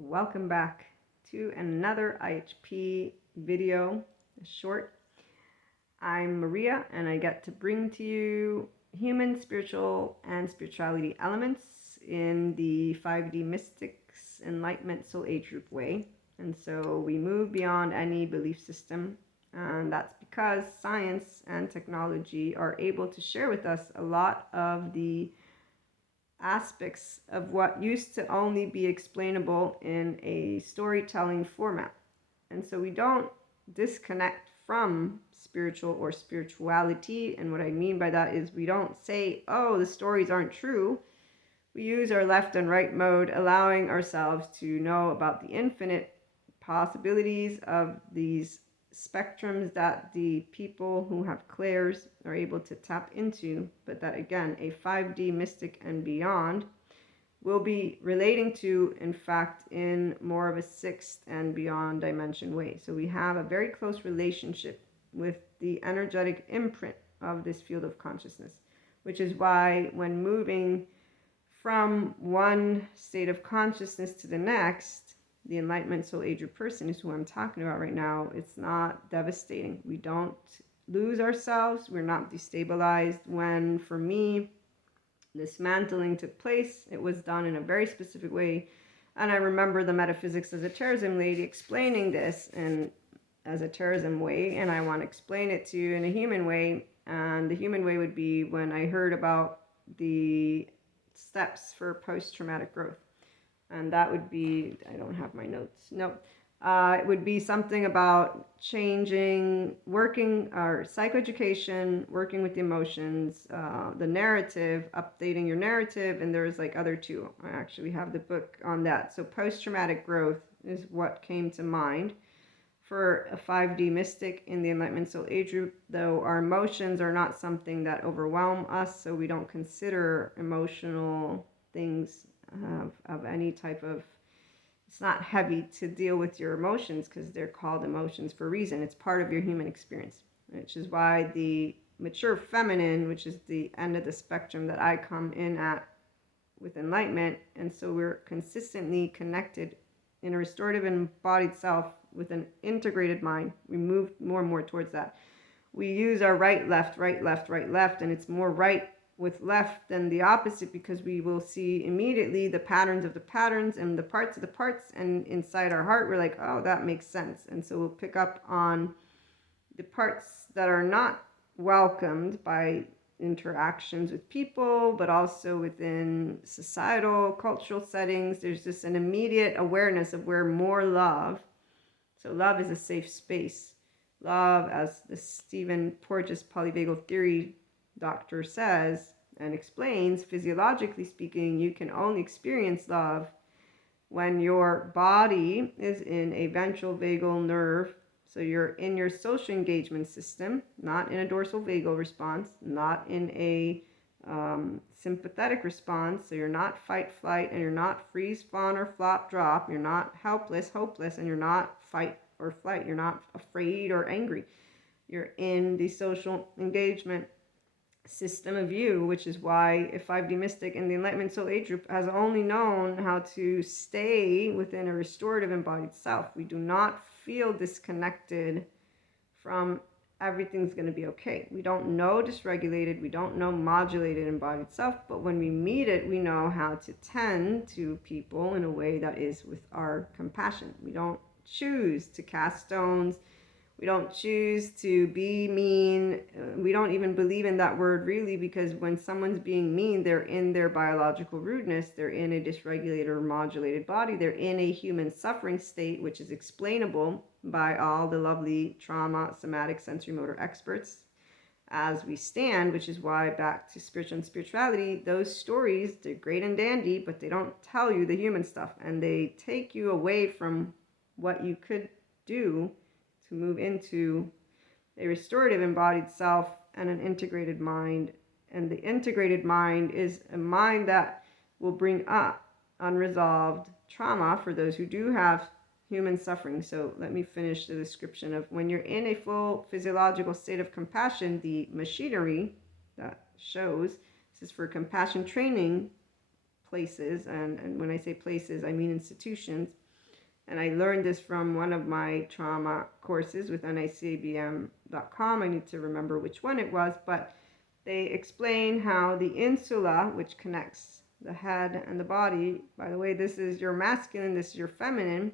Welcome back to another IHP video, short. I'm Maria, and I get to bring to you human, spiritual, and spirituality elements in the 5D mystics, enlightenment, soul age group way. And so we move beyond any belief system, and that's because science and technology are able to share with us a lot of the aspects of what used to only be explainable in a storytelling format. And so we don't disconnect from spiritual or spirituality. And what I mean by that is we don't say, oh, the stories aren't true. We use our left and right mode, allowing ourselves to know about the infinite possibilities of these spectrums that the people who have clairs are able to tap into, but that again, a 5D mystic and beyond will be relating to, in fact, in more of a sixth and beyond dimension way. So we have a very close relationship with the energetic imprint of this field of consciousness, which is why when moving from one state of consciousness to the next, the enlightenment soul age group person is who I'm talking about right now. It's not devastating. We don't lose ourselves. We're not destabilized. When, for me, dismantling took place, it was done in a very specific way. And I remember the metaphysics as a terrorism lady explaining this in as a terrorism way, and I want to explain it to you in a human way. And the human way would be when I heard about the steps for post-traumatic growth. And that would be, I don't have my notes. No. It would be something about changing, working, or psychoeducation, working with the emotions, the narrative, updating your narrative, and there's like other two. I actually have the book on that. So post-traumatic growth is what came to mind for a 5D mystic in the Enlightenment Soul Age group, though our emotions are not something that overwhelm us, so we don't consider emotional things of any type of, it's not heavy to deal with your emotions because they're called emotions for a reason. It's part of your human experience, which is why the mature feminine, which is the end of the spectrum that I come in at with enlightenment, and so we're consistently connected in a restorative embodied self with an integrated mind. We move more and more towards that. We use our right, left, and it's more right with left than the opposite, because we will see immediately the patterns of the patterns and the parts of the parts, and inside our heart we're like, oh, that makes sense. And so we'll pick up on the parts that are not welcomed by interactions with people, but also within societal, cultural settings. There's just an immediate awareness of where more love. So love is a safe space. Love, as the Stephen Porges polyvagal theory doctor says and explains, physiologically speaking, you can only experience love when your body is in a ventral vagal nerve. So you're in your social engagement system, not in a dorsal vagal response, not in a sympathetic response. So you're not fight, flight, and you're not freeze, fawn, or flop, drop. You're not helpless, hopeless, and you're not fight or flight. You're not afraid or angry. You're in the social engagement system of you, which is why a 5D mystic in the Enlightenment Soul Age group has only known how to stay within a restorative embodied self. We do not feel disconnected from everything's going to be okay. We don't know dysregulated, we don't know modulated embodied self, but when we meet it, we know how to tend to people in a way that is with our compassion. We don't choose to cast stones. We don't choose to be mean. We don't even believe in that word really, because when someone's being mean, they're in their biological rudeness. They're in a dysregulated or modulated body. They're in a human suffering state, which is explainable by all the lovely trauma, somatic, sensory motor experts as we stand, which is why, back to spiritual and spirituality, those stories, they're great and dandy, but they don't tell you the human stuff, and they take you away from what you could do to move into a restorative embodied self and an integrated mind. And the integrated mind is a mind that will bring up unresolved trauma for those who do have human suffering. So let me finish the description of when you're in a full physiological state of compassion, the machinery that shows, this is for compassion training places, and when I say places, I mean institutions. And I learned this from one of my trauma courses with nicabm.com. I need to remember which one it was, but they explain how the insula, which connects the head and the body, by the way, this is your masculine, this is your feminine.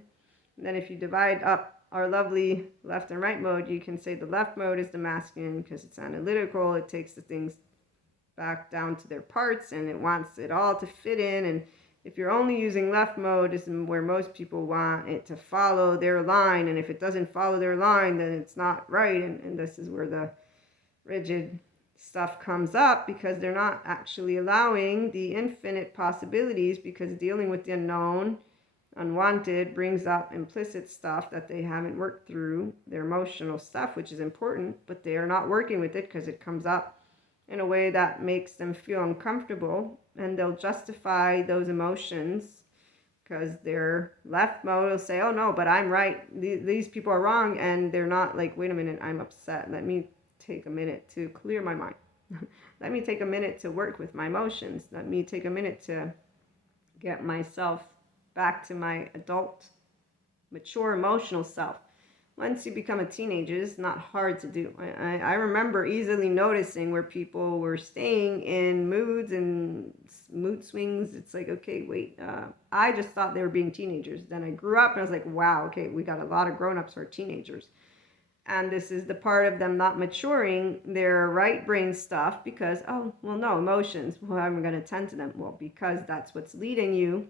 And then if you divide up our lovely left and right mode, you can say the left mode is the masculine because it's analytical. It takes the things back down to their parts and it wants it all to fit in. And if you're only using left mode, is where most people want it to follow their line. And if it doesn't follow their line, then it's not right. And this is where the rigid stuff comes up, because they're not actually allowing the infinite possibilities, because dealing with the unknown, unwanted, brings up implicit stuff that they haven't worked through, their emotional stuff, which is important, but they are not working with it because it comes up in a way that makes them feel uncomfortable, and they'll justify those emotions because their left mode will say, oh no, but I'm right, these people are wrong, and they're not. Like, wait a minute, I'm upset, let me take a minute to clear my mind. Let me take a minute to work with my emotions. Let me take a minute to get myself back to my adult, mature, emotional self. Once you become a teenager, it's not hard to do. I remember easily noticing where people were staying in moods and mood swings. It's like, okay, wait, I just thought they were being teenagers. Then I grew up and I was like, wow, okay, we got a lot of grown-ups who are teenagers. And this is the part of them not maturing their right brain stuff because, oh, well, no, emotions. Well, I'm going to tend to them. Well, because that's what's leading you.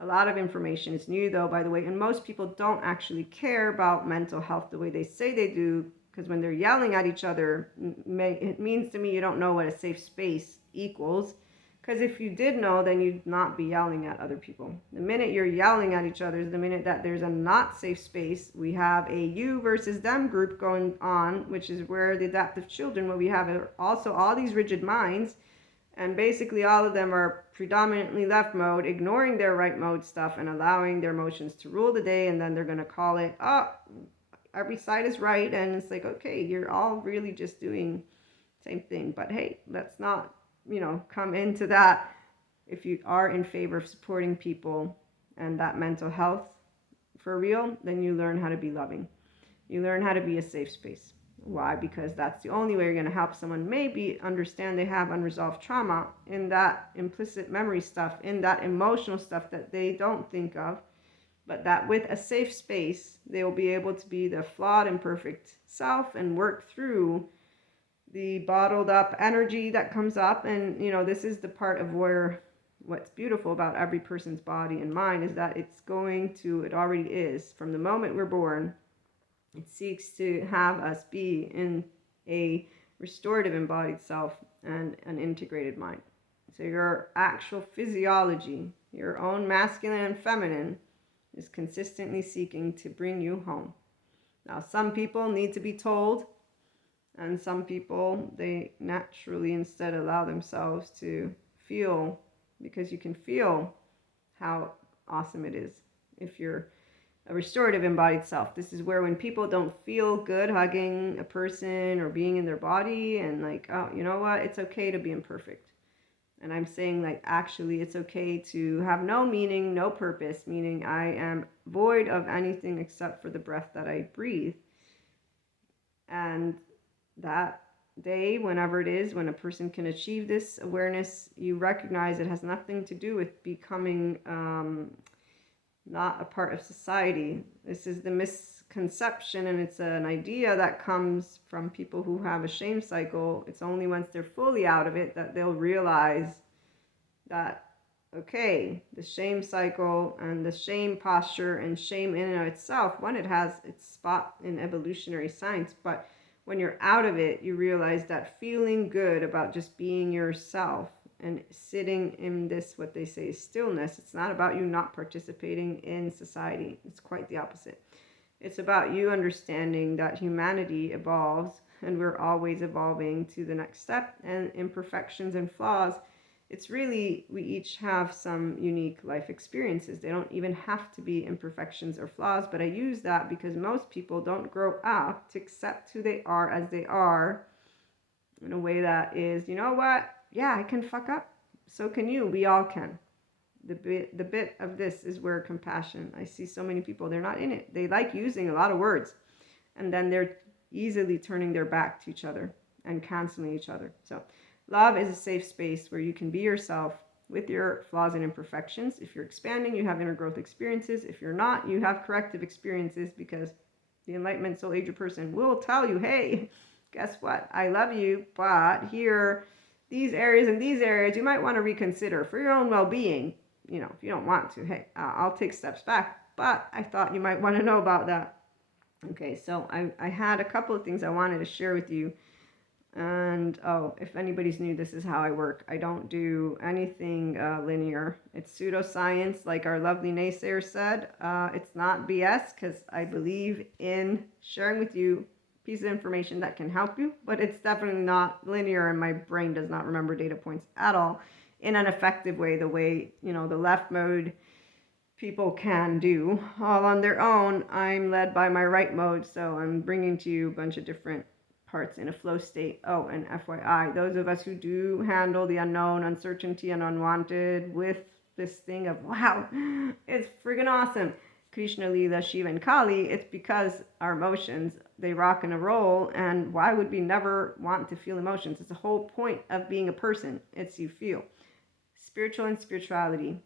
A lot of information is new, though, by the way. And most people don't actually care about mental health the way they say they do. Because when they're yelling at each other, it means to me you don't know what a safe space equals. Because if you did know, then you'd not be yelling at other people. The minute you're yelling at each other is the minute that there's a not safe space. We have a you versus them group going on, which is where the adaptive children, where we have also all these rigid minds. And basically all of them are predominantly left mode, ignoring their right mode stuff and allowing their emotions to rule the day. And then they're going to call it, oh, every side is right. And it's like, okay, you're all really just doing the same thing. But hey, let's not come into that. If you are in favor of supporting people and that mental health for real, then you learn how to be loving. You learn how to be a safe space. Why? Because that's the only way you're going to help someone maybe understand they have unresolved trauma in that implicit memory stuff, in that emotional stuff that they don't think of, but that with a safe space, they will be able to be the flawed, imperfect self and work through the bottled up energy that comes up. And this is the part of where what's beautiful about every person's body and mind is that it already is from the moment we're born. It seeks to have us be in a restorative embodied self and an integrated mind. So your actual physiology, your own masculine and feminine, is consistently seeking to bring you home. Now, some people need to be told. And some people, they naturally instead allow themselves to feel, because you can feel how awesome it is if you're a restorative embodied self. This is where when people don't feel good hugging a person or being in their body and like, oh, you know what? It's okay to be imperfect. And I'm saying like, actually, it's okay to have no meaning, no purpose, meaning I am void of anything except for the breath that I breathe. And that day, whenever it is, when a person can achieve this awareness, you recognize it has nothing to do with becoming not a part of society. This is the misconception, and it's an idea that comes from people who have a shame cycle. It's only once they're fully out of it that they'll realize that, okay, the shame cycle and the shame posture and shame in and of itself, one, it has its spot in evolutionary science, but when you're out of it, you realize that feeling good about just being yourself and sitting in this, what they say is stillness, it's not about you not participating in society. It's quite the opposite. It's about you understanding that humanity evolves and we're always evolving to the next step, and imperfections and flaws, it's really, we each have some unique life experiences. They don't even have to be imperfections or flaws, but I use that because most people don't grow up to accept who they are as they are in a way that is, you know what? Yeah, I can fuck up. So can you. We all can. The bit of this is where compassion. I see so many people, they're not in it. They like using a lot of words, and then they're easily turning their back to each other and canceling each other. So love is a safe space where you can be yourself with your flaws and imperfections. If you're expanding, you have inner growth experiences. If you're not, you have corrective experiences, because the enlightenment soul ager person will tell you, hey, guess what? I love you, but here, these areas and these areas, you might want to reconsider for your own well-being. You know, if you don't want to, hey, I'll take steps back, but I thought you might want to know about that. Okay, so I had a couple of things I wanted to share with you. And if anybody's new, this is how I work. I don't do anything linear. It's pseudoscience, like our lovely naysayer said. It's not BS, because I believe in sharing with you pieces of information that can help you, but it's definitely not linear, and my brain does not remember data points at all in an effective way, the way, you know, the left mode people can do all on their own. I'm led by my right mode, so I'm bringing to you a bunch of different parts in a flow state. Oh, and FYI, those of us who do handle the unknown, uncertainty, and unwanted with this thing of, wow, it's friggin' awesome, Krishna, Leela, Shiva, and Kali, it's because our emotions, they rock and roll, and why would we never want to feel emotions? It's the whole point of being a person. It's you feel. Spiritual and spirituality,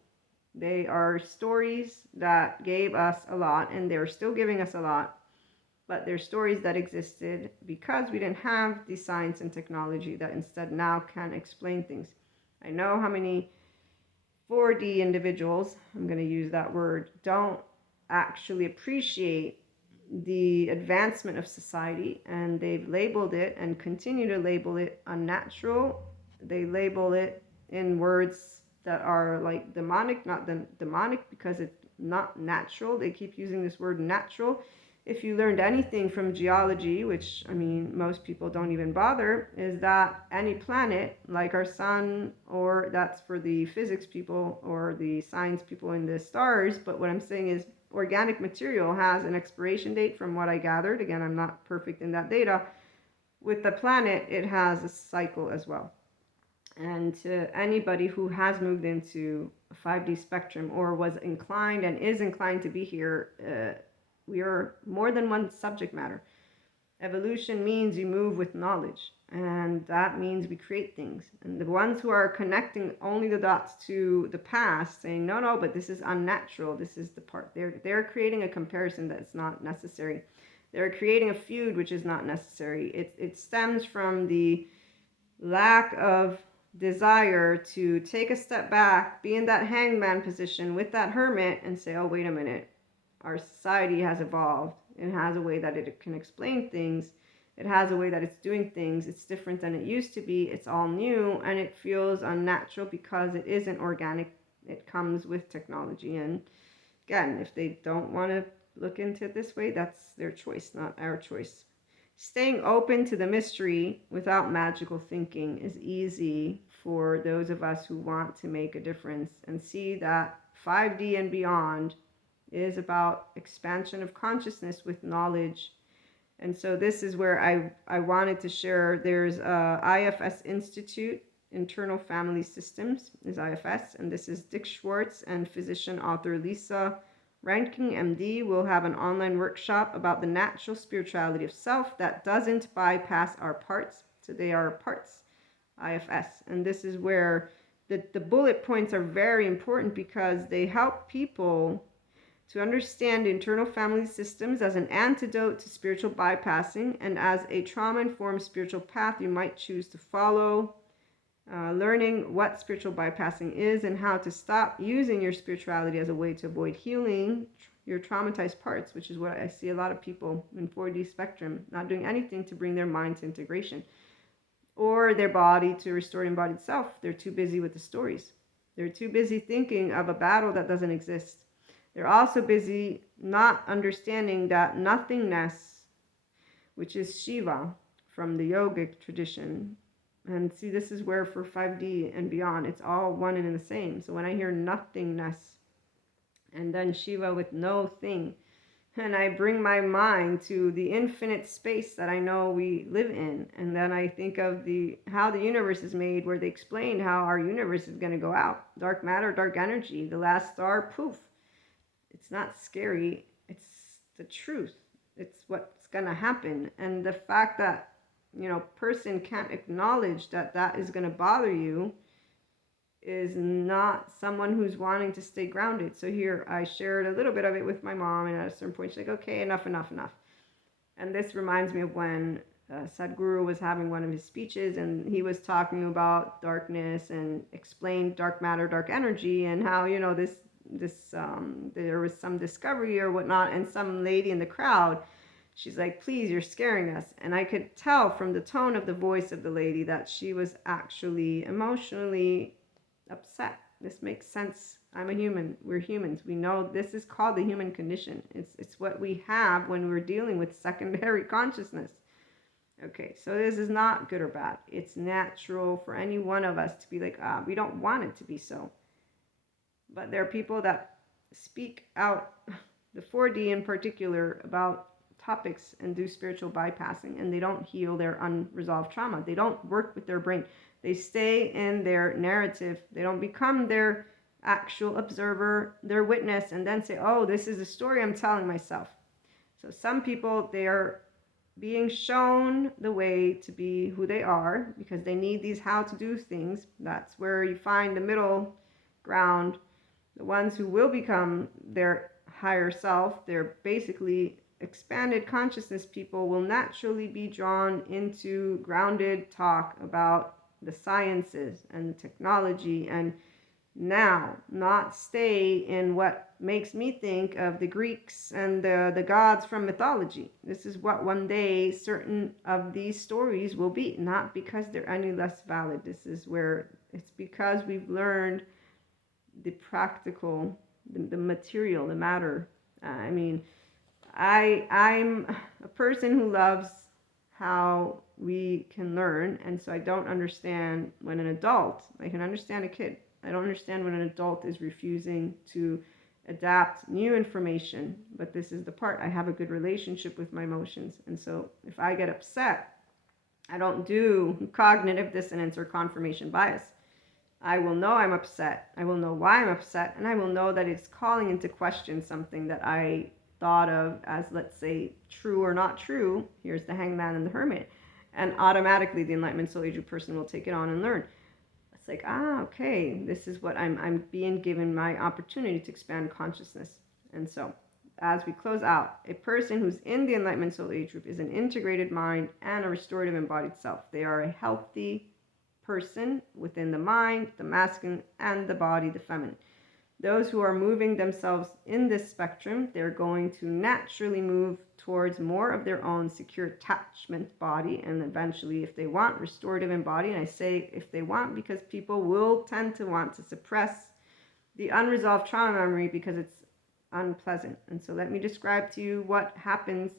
they are stories that gave us a lot, and they're still giving us a lot, but they're stories that existed because we didn't have the science and technology that instead now can explain things. I know how many 4D individuals, I'm going to use that word, don't actually appreciate the advancement of society, and they've labeled it and continue to label it unnatural. They label it in words that are like demonic, not demonic because it's not natural. They keep using this word natural. If you learned anything from geology, which, I mean, most people don't even bother, is that any planet, like our sun, or that's for the physics people or the science people in the stars, but what I'm saying is organic material has an expiration date from what I gathered. Again, I'm not perfect in that data. With the planet, it has a cycle as well. And to anybody who has moved into a 5D spectrum or was inclined and is inclined to be here, we are more than one subject matter. Evolution means you move with knowledge, and that means we create things. And the ones who are connecting only the dots to the past, saying, no, but this is unnatural, this is the part, they're creating a comparison that's not necessary. They're creating a feud which is not necessary. It stems from the lack of desire to take a step back, be in that hangman position with that hermit, and say, oh, wait a minute, our society has evolved. It has a way that it can explain things. It has a way that it's doing things. It's different than it used to be. It's all new, and it feels unnatural because it isn't organic. It comes with technology. And again, if they don't want to look into it this way, that's their choice, not our choice. Staying open to the mystery without magical thinking is easy for those of us who want to make a difference and see that 5D and beyond is about expansion of consciousness with knowledge. And so this is where I wanted to share. There's a IFS Institute, Internal Family Systems is IFS, and this is Dick Schwartz and physician author Lisa Rankin, MD, will have an online workshop about the natural spirituality of self that doesn't bypass our parts. So they are parts, IFS. And this is where the bullet points are very important because they help people to understand internal family systems as an antidote to spiritual bypassing and as a trauma-informed spiritual path you might choose to follow. Learning what spiritual bypassing is and how to stop using your spirituality as a way to avoid healing your traumatized parts, which is what I see a lot of people in 4D spectrum not doing anything to bring their mind to integration or their body to restore embodied self. They're too busy with the stories. They're too busy thinking of a battle that doesn't exist. They're also busy not understanding that nothingness, which is Shiva from the yogic tradition. And see, this is where for 5D and beyond, it's all one and the same. So when I hear nothingness and then Shiva with no thing, and I bring my mind to the infinite space that I know we live in. And then I think of how the universe is made, where they explained how our universe is going to go out. Dark matter, dark energy, the last star, poof. It's not scary. It's the truth. It's what's going to happen. And the fact that, person can't acknowledge that that is going to bother you is not someone who's wanting to stay grounded. So here I shared a little bit of it with my mom, and at a certain point she's like, okay, enough. And this reminds me of when Sadhguru was having one of his speeches, and he was talking about darkness and explained dark matter, dark energy, and how, there was some discovery or whatnot, and some lady in the crowd, she's like, please, you're scaring us. And I could tell from the tone of the voice of the lady that she was actually emotionally upset. This makes sense. I'm a human. We're humans. We know this is called the human condition. It's what we have when we're dealing with secondary consciousness. Okay, so this is not good or bad. It's natural for any one of us to be like, we don't want it to be so. But there are people that speak out, the 4D in particular, about topics and do spiritual bypassing, and they don't heal their unresolved trauma. They don't work with their brain. They stay in their narrative. They don't become their actual observer, their witness, and then say, oh, this is a story I'm telling myself. So some people, they are being shown the way to be who they are because they need these how to do things. That's where you find the middle ground. The ones who will become their higher self, they're basically expanded consciousness people, will naturally be drawn into grounded talk about the sciences and technology, and now not stay in what makes me think of the Greeks and the gods from mythology. This is what one day certain of these stories will be, not because they're any less valid. This is where it's because we've learned the practical, the material, the matter. I'm a person who loves how we can learn, and so I don't understand when an adult, I can understand a kid. I don't understand when an adult is refusing to adapt new information, but this is the part. I have a good relationship with my emotions, and so if I get upset, I don't do cognitive dissonance or confirmation bias. I will know I'm upset. I will know why I'm upset, and I will know that it's calling into question something that I thought of as, let's say, true or not true. Here's the hangman and the hermit. And automatically the enlightenment soul age person will take it on and learn. It's like, okay, this is what I'm being given my opportunity to expand consciousness. And so as we close out, a person who's in the enlightenment soul age group is an integrated mind and a restorative embodied self. They are a healthy person within the mind, the masculine, and the body, the feminine. Those who are moving themselves in this spectrum, they're going to naturally move towards more of their own secure attachment body, and eventually, if they want, restorative embodied. And I say if they want because people will tend to want to suppress the unresolved trauma memory because it's unpleasant. And so let me describe to you what happens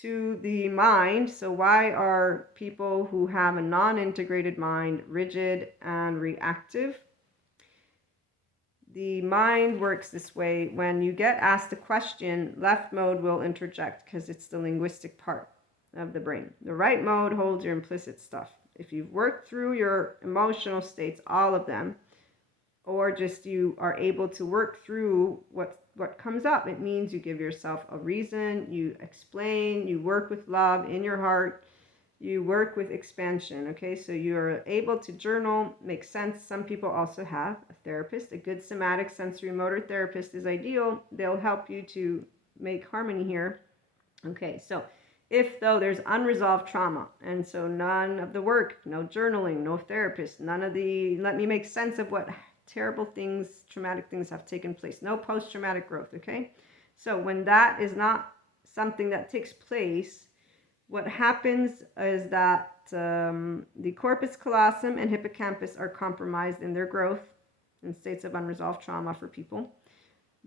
to the mind. So why are people who have a non-integrated mind rigid and reactive? The mind works this way. When you get asked a question, left mode will interject because it's the linguistic part of the brain. The right mode holds your implicit stuff. If you've worked through your emotional states, all of them, or just you are able to work through what comes up, it means you give yourself a reason, you explain, you work with love in your heart, you work with expansion. Okay, so you're able to journal, make sense. Some people also have a therapist. A good somatic sensory motor therapist is ideal. They'll help you to make harmony here. Okay, so if though there's unresolved trauma, and so none of the work, no journaling, no therapist, none of the let me make sense of what terrible things, traumatic things have taken place, no post-traumatic growth. Okay, so when that is not something that takes place, what happens is that the corpus callosum and hippocampus are compromised in their growth in states of unresolved trauma for people.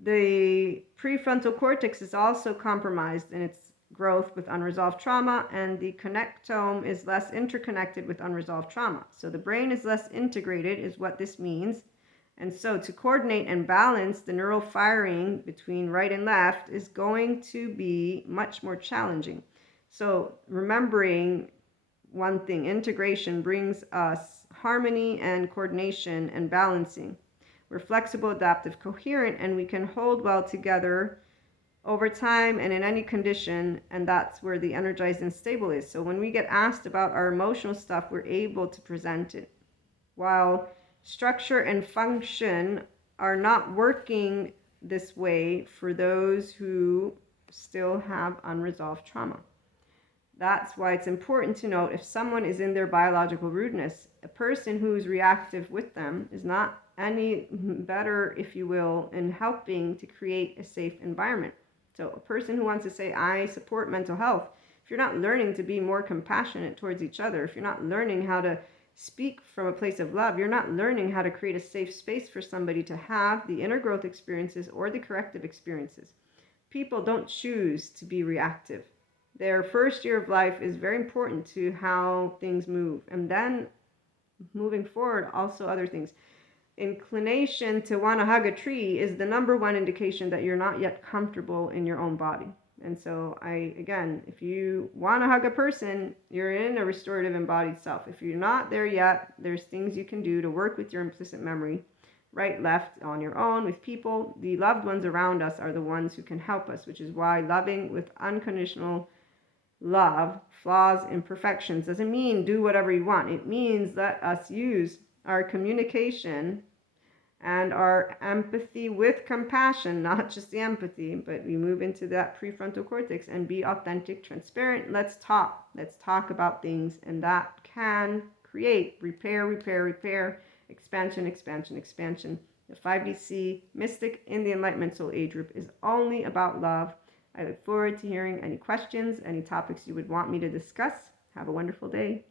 The prefrontal cortex is also compromised in its growth with unresolved trauma, and the connectome is less interconnected with unresolved trauma. So the brain is less integrated, is what this means. And so to coordinate and balance the neural firing between right and left is going to be much more challenging. So remembering one thing, integration brings us harmony and coordination and balancing. We're flexible, adaptive, coherent, and we can hold well together over time and in any condition, and that's where the energized and stable is. So when we get asked about our emotional stuff, we're able to present it. While structure and function are not working this way for those who still have unresolved trauma. That's why it's important to note if someone is in their biological rudeness, a person who's reactive with them is not any better, if you will, in helping to create a safe environment. So a person who wants to say, I support mental health, if you're not learning to be more compassionate towards each other, if you're not learning how to speak from a place of love, you're not learning how to create a safe space for somebody to have the inner growth experiences or the corrective experiences. People don't choose to be reactive. Their first year of life is very important to how things move. And then moving forward, also other things. Inclination to want to hug a tree is the number one indication that you're not yet comfortable in your own body. And so again, if you want to hug a person, you're in a restorative embodied self. If you're not there yet, there's things you can do to work with your implicit memory, right, left, on your own, with people. The loved ones around us are the ones who can help us, which is why loving with unconditional love, flaws, imperfections, doesn't mean do whatever you want. It means let us use our communication and our empathy with compassion, not just the empathy, but we move into that prefrontal cortex and be authentic, transparent. Let's talk about things, and that can create repair, expansion. The 5DC Mystic in the Enlightenment Soul Age group is only about love. I look forward to hearing any questions, any topics you would want me to discuss. Have a wonderful day.